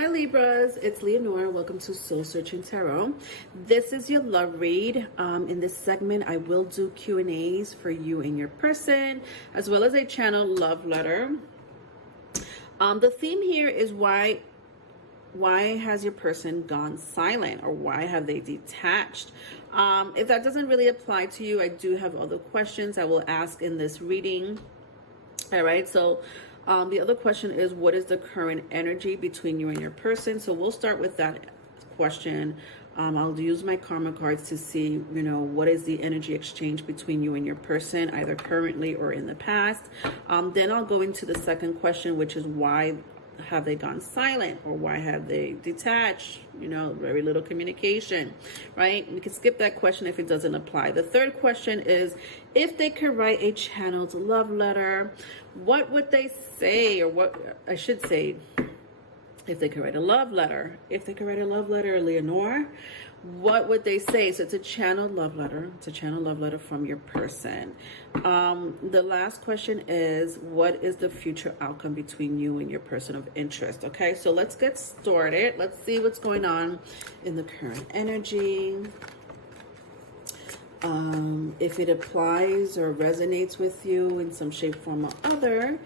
Hi Libras, it's Leonora. Welcome to Soul Searching Tarot. This is your love read. In this segment, I will do Q&As for you and your person, as well as a channel love letter. The theme here is why has your person gone silent, or why have they detached? If that doesn't really apply to you, I do have other questions I will ask in this reading. All right, so the other question is, what is the current energy between you and your person? So we'll start with that question. I'll use my karma cards to see, what is the energy exchange between you and your person, either currently or in the past. Then I'll go into the second question, which is why have they gone silent, or why have they detached? Very little communication, right? We can skip that question if it doesn't apply. The third question is, if they could write a channeled love letter, what would they say? Or what I should say, if they could write a love letter. If they could write a love letter, Leonore, what would they say? So it's a channeled love letter. It's a channeled love letter from your person. The last question is, what is the future outcome between you and your person of interest? Okay, so let's get started. Let's see what's going on in the current energy. If it applies or resonates with you in some shape, form, or other,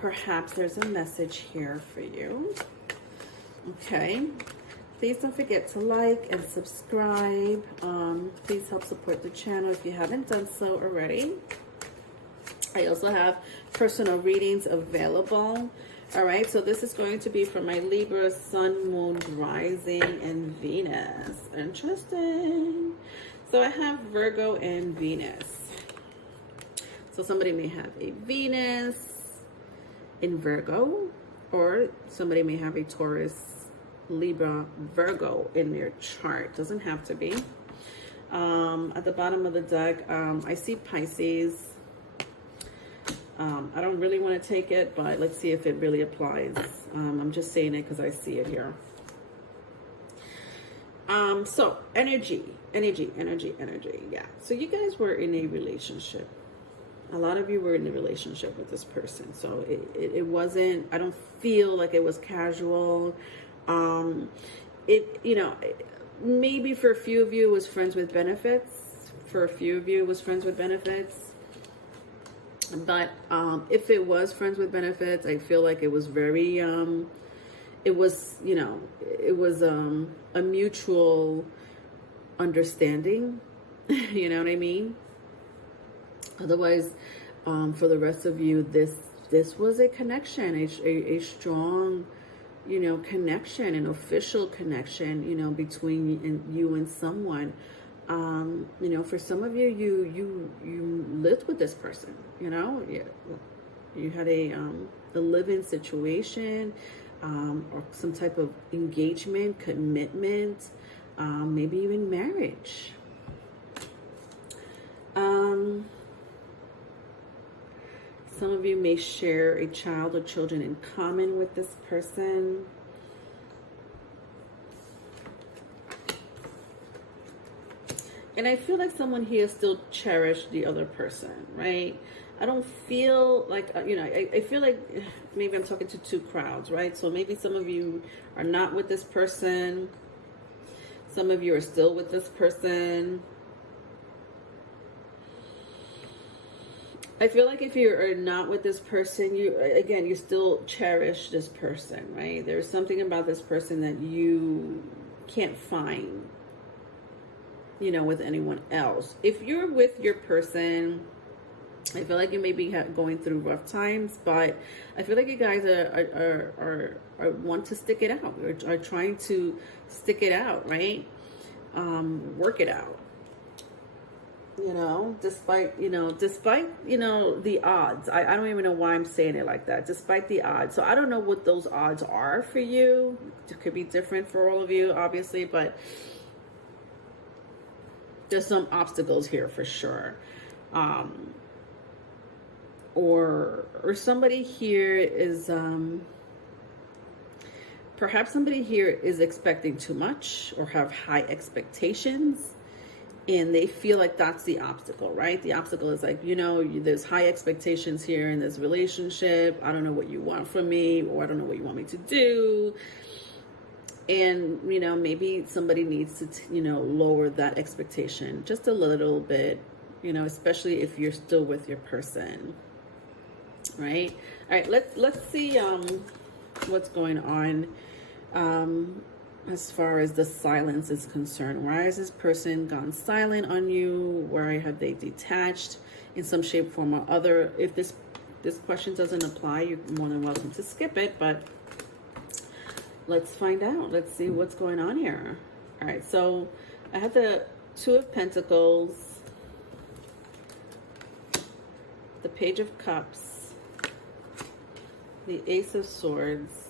perhaps there's a message here for you. Okay. Please don't forget to like and subscribe. Please help support the channel if you haven't done so already. I also have personal readings available. All right, so this is going to be for my Libra, Sun, Moon, Rising, and Venus. Interesting. So I have Virgo and Venus. So somebody may have a Venus in Virgo, or somebody may have a Taurus, Libra, Virgo in their chart. Doesn't have to be. At the bottom of the deck, I see Pisces. I don't really want to take it, but let's see if it really applies. I'm just saying it because I see it here. So energy. Yeah. So you guys were in a relationship. A lot of you were in a relationship with this person. So it wasn't, I don't feel like it was casual. Maybe for a few of you it was friends with benefits. For a few of you it was friends with benefits. But if it was friends with benefits, I feel like it was very, it was a mutual understanding. You know what I mean? Otherwise, for the rest of you, this was a connection, a strong, connection, an official connection, between you and someone. For some of you, you lived with this person, you had a live-in situation, or some type of engagement, commitment, maybe even marriage. Some of you may share a child or children in common with this person. And I feel like someone here still cherished the other person, right? I don't feel like, I feel like maybe I'm talking to two crowds, right? So maybe some of you are not with this person. Some of you are still with this person. I feel like if you are not with this person, you still cherish this person, right? There's something about this person that you can't find, with anyone else. If you're with your person, I feel like you may be going through rough times, but I feel like you guys are want to stick it out, or are trying to stick it out, right? Work it out. Despite the odds. I don't even know why I'm saying it like that. Despite the odds. So I don't know what those odds are for you. It could be different for all of you, obviously, but there's some obstacles here for sure. Or somebody here is, perhaps somebody here is expecting too much, or have high expectations. And they feel like that's the obstacle, right? The obstacle is like, there's high expectations here in this relationship. I don't know what you want from me, or I don't know what you want me to do. And, you know, maybe somebody needs to, you know, lower that expectation just a little bit, you know, especially if you're still with your person, right? All right, let's see what's going on as far as the silence is concerned. Why has this person gone silent on you? Why have they detached in some shape, form, or other? If this question doesn't apply, you're more than welcome to skip it, but let's find out. Let's see what's going on here. All right, so I have the Two of Pentacles, the Page of Cups, the Ace of Swords,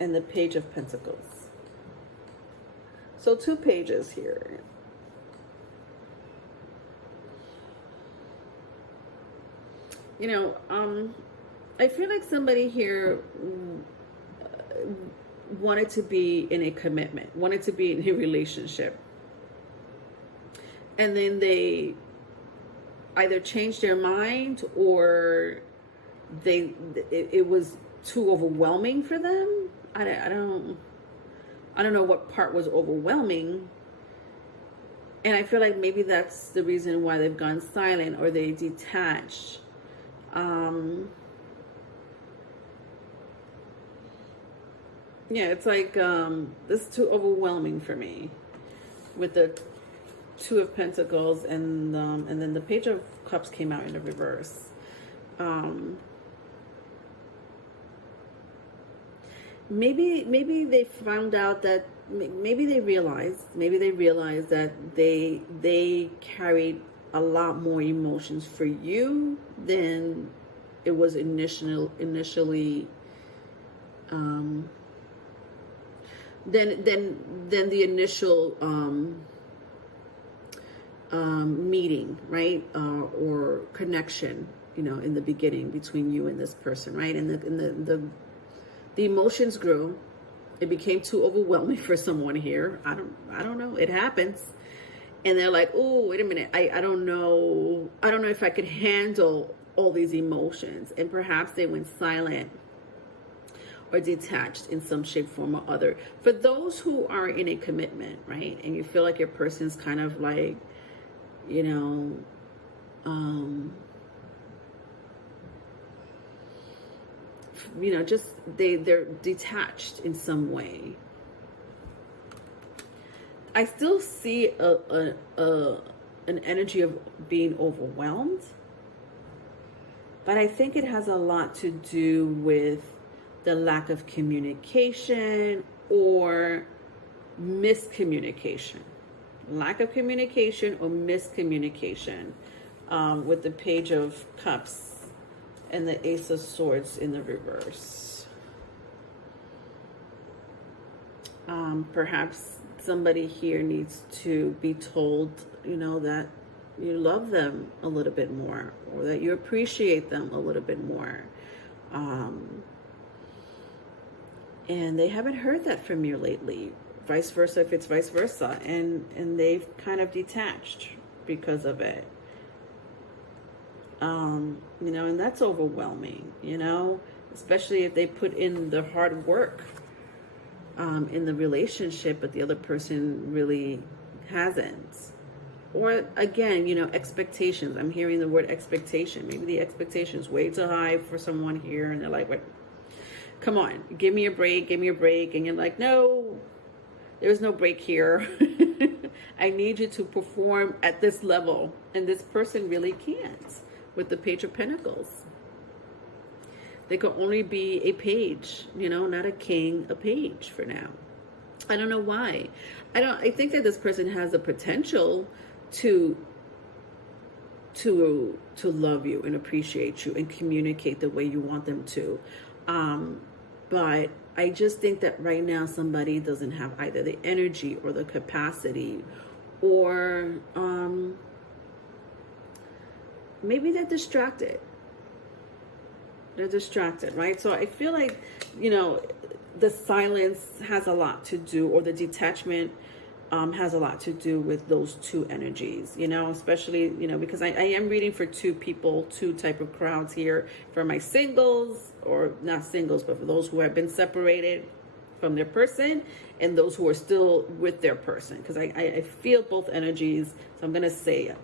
and the Page of Pentacles. So 2 pages here. You know, I feel like somebody here wanted to be in a commitment, wanted to be in a relationship. And then they either changed their mind, or it was too overwhelming for them. I don't know what part was overwhelming. And I feel like maybe that's the reason why they've gone silent, or they detached. Yeah, it's like this is too overwhelming for me with the Two of Pentacles, and then the Page of Cups came out in the reverse. Maybe they found out that maybe they realized that they carried a lot more emotions for you than it was initially than the initial meeting, right? Or connection, you know, in the beginning between you and this person, right? And the emotions grew. It became too overwhelming for someone here. I don't know. It happens. And they're like, oh, wait a minute. I don't know if I could handle all these emotions. And perhaps they went silent or detached in some shape, form, or other. For those who are in a commitment, right? And you feel like your person's kind of like, you know, just they're detached in some way. I still see an energy of being overwhelmed, but I think it has a lot to do with the lack of communication or miscommunication. Lack of communication or miscommunication with the Page of Cups and the Ace of Swords in the reverse. Perhaps somebody here needs to be told, you know, that you love them a little bit more, or that you appreciate them a little bit more. And they haven't heard that from you lately. Vice versa, if it's vice versa. And they've kind of detached because of it. You know, and that's overwhelming, you know, especially if they put in the hard work in the relationship, but the other person really hasn't. Or again, you know, expectations. I'm hearing the word expectation. Maybe the expectation is way too high for someone here, and they're like, "What? Come on, give me a break, give me a break." And you're like, "No, there's no break here. I need you to perform at this level." And this person really can't with the Page of Pentacles. They could only be a page, you know, not a king, a page for now. I don't know why. I think that this person has the potential to love you and appreciate you and communicate the way you want them to. But I just think that right now somebody doesn't have either the energy or the capacity, or maybe they're distracted. They're distracted, right? So I feel like, you know, the silence has a lot to do, or the detachment has a lot to do with those two energies, you know, especially, you know, because I am reading for two people, two type of crowds here, for my singles, or not singles, but for those who have been separated, from their person and those who are still with their person, because I feel both energies, so I'm gonna say it.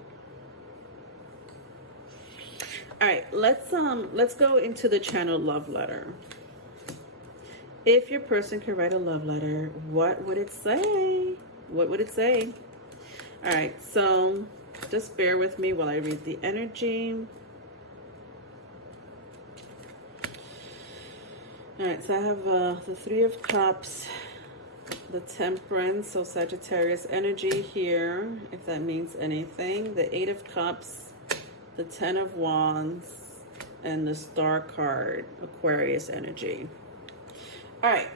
All right, let's go into the channel love letter. If your person could write a love letter, what would it say? What would it say? All right, so just bear with me while I read the energy. All right, so I have the Three of Cups, the Temperance, so Sagittarius energy here, if that means anything. The Eight of Cups, the Ten of Wands, and the Star card, Aquarius energy. All right.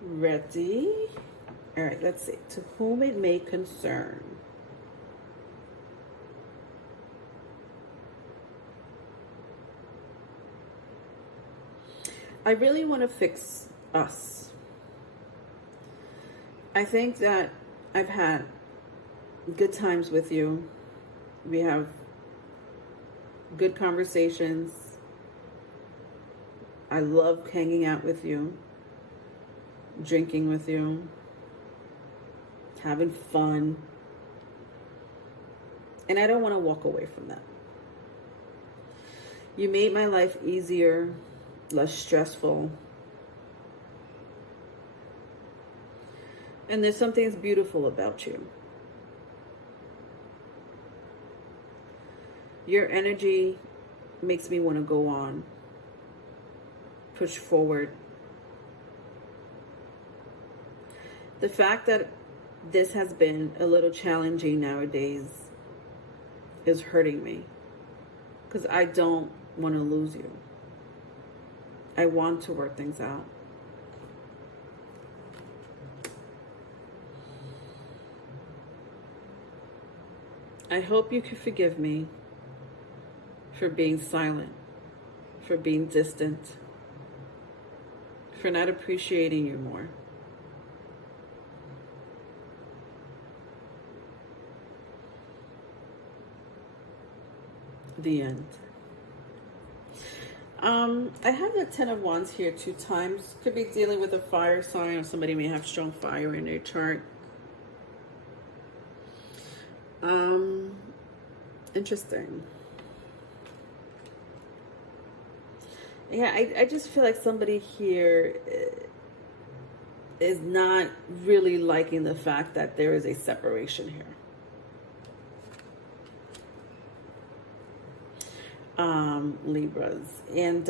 Ready? All right, let's see. To whom it may concern. I really want to fix us. I think that I've had good times with you. We have good conversations. I love hanging out with you, drinking with you, having fun. And I don't want to walk away from that. You made my life easier, less stressful. And there's something that's beautiful about you. Your energy makes me want to go on, push forward. The fact that this has been a little challenging nowadays is hurting me, because I don't want to lose you. I want to work things out. I hope you can forgive me for being silent, for being distant, for not appreciating you more. The end. I have the Ten of Wands here 2 times. Could be dealing with a fire sign, or somebody may have strong fire in their chart. Interesting. Yeah, I just feel like somebody here is not really liking the fact that there is a separation here. Libras, and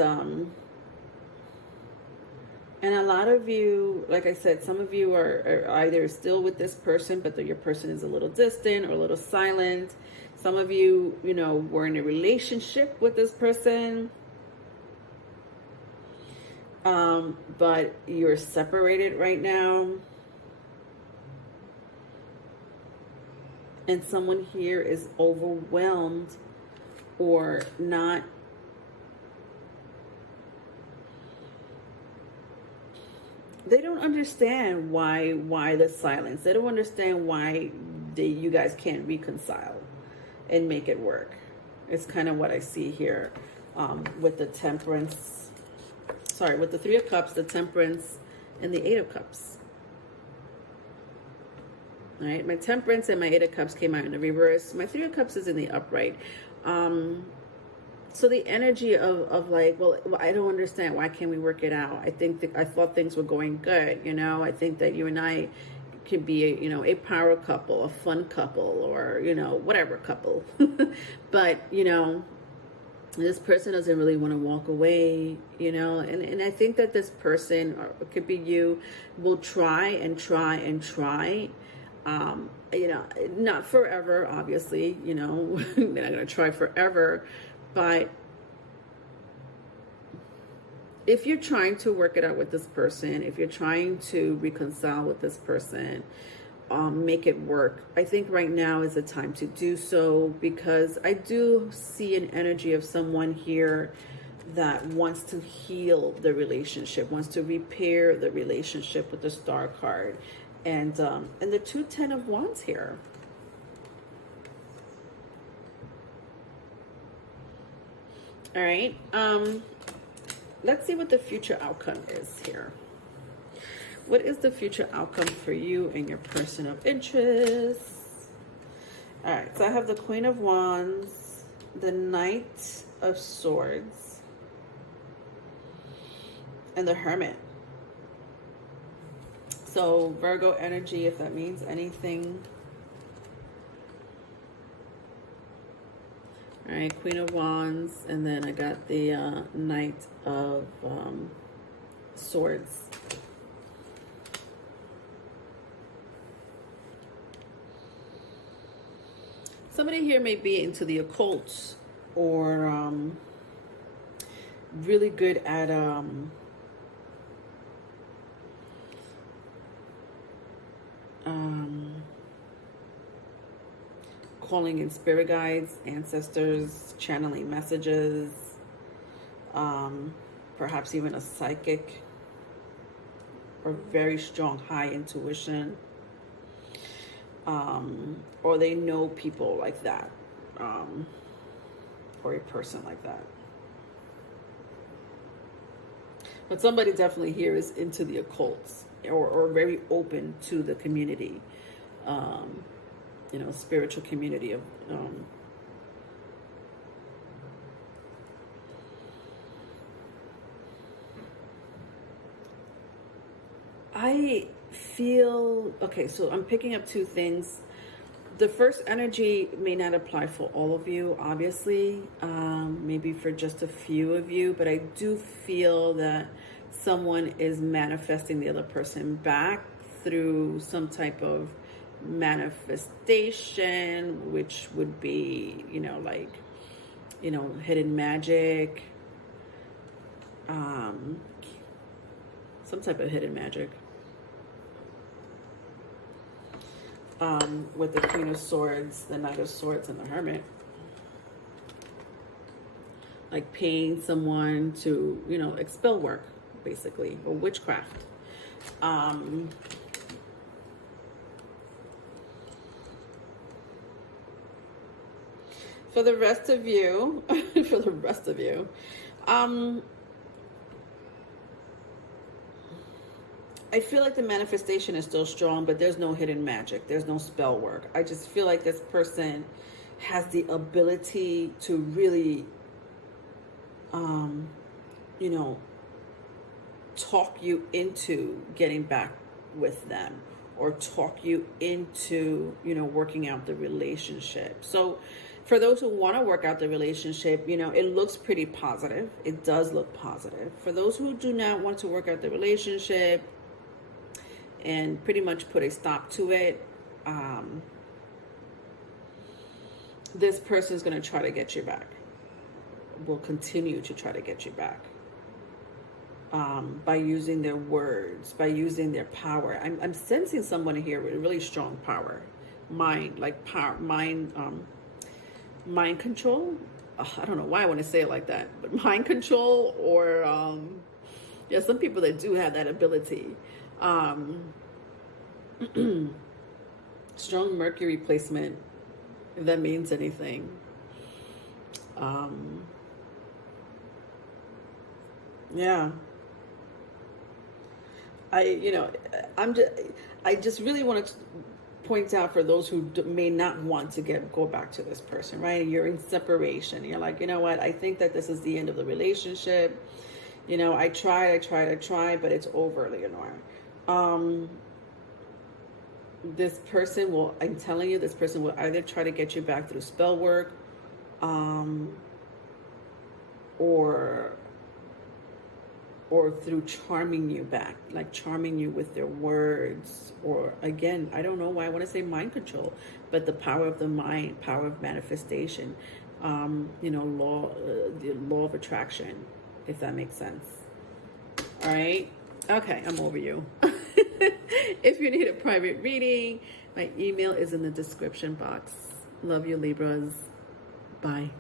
a lot of you, like I said, some of you are either still with this person, but your person is a little distant or a little silent. Some of you, you know, were in a relationship with this person, but you're separated right now. And someone here is overwhelmed or not. They don't understand why the silence. They don't understand why you guys can't reconcile and make it work. It's kind of what I see here with the Temperance. Sorry, with the Three of Cups, the Temperance, and the Eight of Cups. All right, my Temperance and my Eight of Cups came out in the reverse. My Three of Cups is in the upright. So the energy of like, well, I don't understand. Why can't we work it out? I thought things were going good. You know, I think that you and I could be a power couple, a fun couple, or, whatever couple. But, this person doesn't really want to walk away, and I think that this person, or it could be you, will try and try and try. Not forever, obviously, they're not going to try forever. But if you're trying to work it out with this person, if you're trying to reconcile with this person, make it work, I think right now is the time to do so, because I do see an energy of someone here that wants to heal the relationship, wants to repair the relationship with the Star card, and the 2 Ten of Wands here. All right. Let's see what the future outcome is here. What is the future outcome for you and your person of interest? All right. So I have the Queen of Wands, the Knight of Swords, and the Hermit. So Virgo energy, if that means anything. All right, Queen of Wands, and then I got the Knight of Swords. Somebody here may be into the occult, or really good at calling in spirit guides, ancestors, channeling messages, perhaps even a psychic, or very strong high intuition, or they know people like that, or a person like that. But somebody definitely here is into the occults, or very open to the community, you know, spiritual community of I feel, okay, so I'm picking up two things. The first energy may not apply for all of you, obviously, maybe for just a few of you, but I do feel that someone is manifesting the other person back through some type of manifestation, which would be, you know, like, you know, hidden magic, some type of hidden magic. With the Queen of Swords, the Knight of Swords, and the Hermit. Like paying someone to, you know, expel work, basically, or witchcraft. For the rest of you, I feel like the manifestation is still strong, but there's no hidden magic. There's no spell work. I just feel like this person has the ability to really, you know, talk you into getting back with them, or talk you into, you know, working out the relationship. So for those who want to work out the relationship, you know, it looks pretty positive. It does look positive. For those who do not want to work out the relationship and pretty much put a stop to it, this person is going to try to get you back. Will continue to try to get you back, by using their words, by using their power. I'm sensing someone here with really strong power, mind, like power, mind control. I don't know why I want to say it like that, but mind control, or yeah, some people that do have that ability. Strong Mercury placement, if that means anything. Yeah. I just really want to point out for those who may not want to go back to this person, right? You're in separation. You're like, you know what? I think that this is the end of the relationship. You know, I tried, but it's over, Leonore. This person will, I'm telling you, this person will either try to get you back through spell work, or through charming you back, like charming you with their words, or again, I don't know why I want to say mind control, but the power of the mind, power of manifestation, you know, the law of attraction, if that makes sense. All right. Okay, I'm over you. If you need a private reading, my email is in the description box. Love you, Libras. Bye.